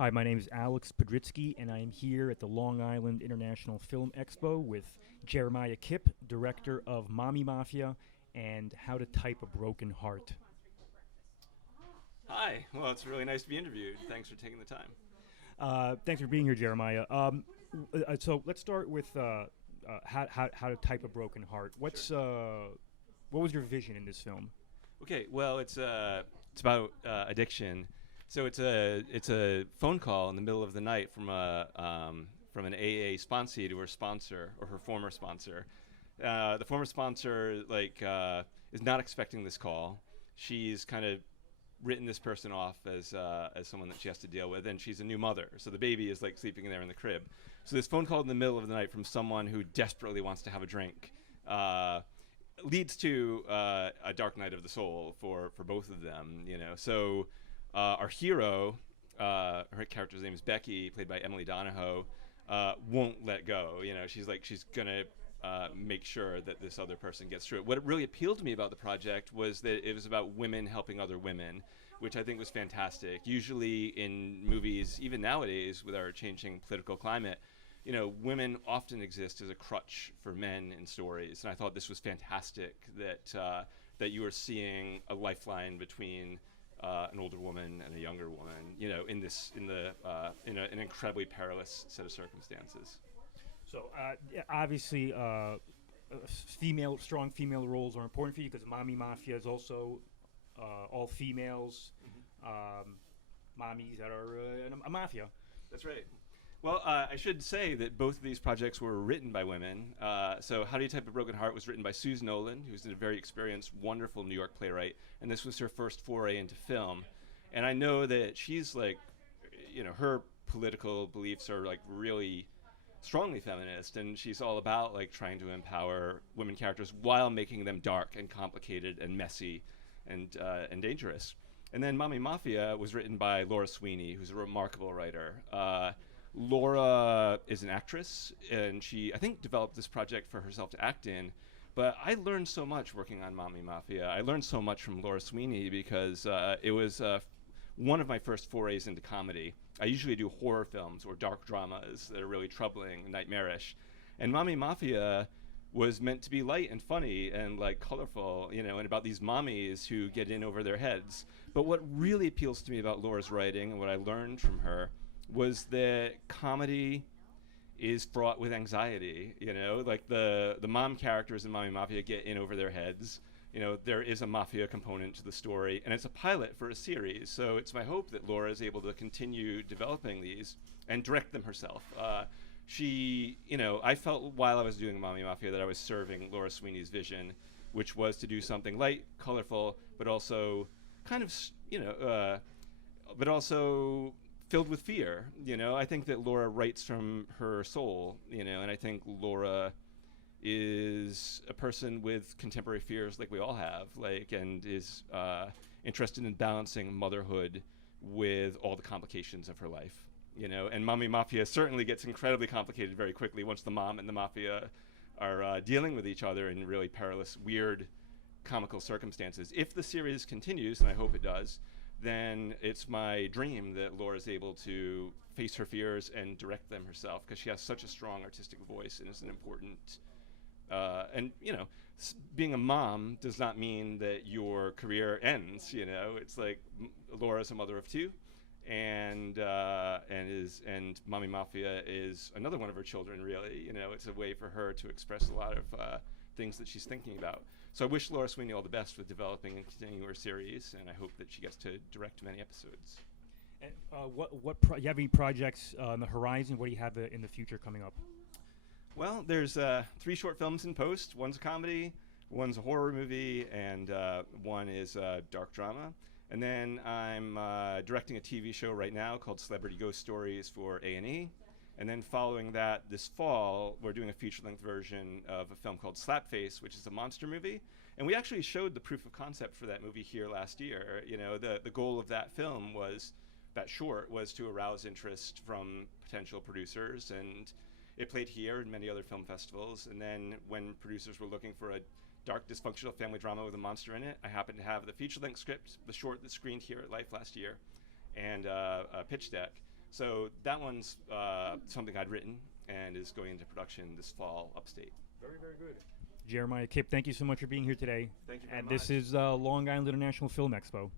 Hi, my name is Alex Pidrizki, and I am here at the Long Island International Film Expo with Jeremiah Kipp, director of Mommy Mafia and How to Type a Broken Heart. Hi. Well, it's really nice to be interviewed. Thanks for taking the time. Thanks for being here, Jeremiah. So let's start with how to type a broken heart. Sure. What was your vision in this film? Okay. Well, it's about addiction. So it's a phone call in the middle of the night from an AA sponsee to her sponsor or her former sponsor. The former sponsor is not expecting this call. She's kind of written this person off as someone that she has to deal with, and she's a new mother, so the baby is like sleeping there in the crib. So this phone call in the middle of the night from someone who desperately wants to have a drink uh, leads to a dark night of the soul for both of them. So our hero, her character's name is Becky, played by Emily Donahoe, won't let go. She's gonna make sure that this other person gets through it. What really appealed to me about the project was that it was about women helping other women, which I think was fantastic. Usually in movies, even nowadays with our changing political climate, women often exist as a crutch for men in stories, and I thought this was fantastic that you were seeing a lifeline between an older woman and a younger woman, in an incredibly perilous set of circumstances. So obviously, strong female roles are important for you because Mommy Mafia is also all females, um, mommies that are in a mafia. That's right. Well, I should say that both of these projects were written by women. So, How Do You Type a Broken Heart was written by Susan Nolan, who's a very experienced, wonderful New York playwright, and this was her first foray into film. And I know that she's her political beliefs are like really strongly feminist, and she's all about like trying to empower women characters while making them dark and complicated and messy and dangerous. And then Mommy Mafia was written by Laura Sweeney, who's a remarkable writer. Laura is an actress, and she, I think, developed this project for herself to act in. But I learned so much working on Mommy Mafia. I learned so much from Laura Sweeney because it was one of my first forays into comedy. I usually do horror films or dark dramas that are really troubling and nightmarish. And Mommy Mafia was meant to be light and funny and like colorful, and about these mommies who get in over their heads. But what really appeals to me about Laura's writing and what I learned from her was that comedy is fraught with anxiety. Like the mom characters in Mommy Mafia get in over their heads. There is a mafia component to the story, and it's a pilot for a series. So it's my hope that Laura is able to continue developing these and direct them herself. I felt while I was doing Mommy Mafia that I was serving Laura Sweeney's vision, which was to do something light, colorful, but also kind of, but also filled with fear. I think that Laura writes from her soul, and I think Laura is a person with contemporary fears like we all have, and is interested in balancing motherhood with all the complications of her life. And Mommy Mafia certainly gets incredibly complicated very quickly once the mom and the mafia are dealing with each other in really perilous, weird, comical circumstances. If the series continues, and I hope it does, then it's my dream that Laura is able to face her fears and direct them herself, because she has such a strong artistic voice and is an important and being a mom does not mean that your career ends. It's like Laura's a mother of two, and Mommy Mafia is another one of her children. Really, it's a way for her to express a lot of things that she's thinking about. So I wish Laura Sweeney all the best with developing and continuing her series, and I hope that she gets to direct many episodes. And you have any projects on the horizon? What do you have in the future coming up? Well, there's 3 short films in post. One's a comedy, one's a horror movie, and one is a dark drama. And then I'm directing a TV show right now called Celebrity Ghost Stories for A&E. And then following that, this fall, we're doing a feature-length version of a film called Slapface, which is a monster movie. And we actually showed the proof of concept for that movie here last year. The goal of that film was, that short, was to arouse interest from potential producers, and it played here and many other film festivals. And then when producers were looking for a dark, dysfunctional family drama with a monster in it, I happened to have the feature-length script, the short that screened here at Life last year, and a pitch deck. So that one's something I'd written and is going into production this fall upstate. Very, very good. Jeremiah Kipp, thank you so much for being here today. Thank you very And much. this is Long Island International Film Expo.